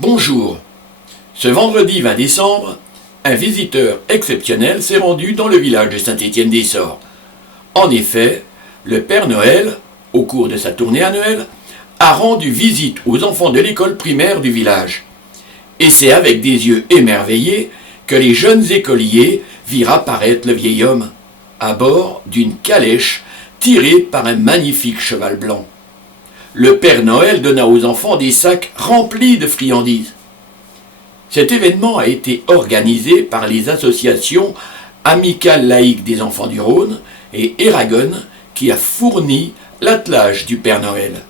Bonjour. Ce vendredi 20 décembre, un visiteur exceptionnel s'est rendu dans le village de Saint-Étienne-des-Sorts. En effet, le Père Noël, au cours de sa tournée annuelle, a rendu visite aux enfants de l'école primaire du village. Et c'est avec des yeux émerveillés que les jeunes écoliers virent apparaître le vieil homme, à bord d'une calèche tirée par un magnifique cheval blanc. Le Père Noël donna aux enfants des sacs remplis de friandises. Cet événement a été organisé par les associations Amicales laïques des enfants du Rhône et Eragon qui a fourni l'attelage du Père Noël.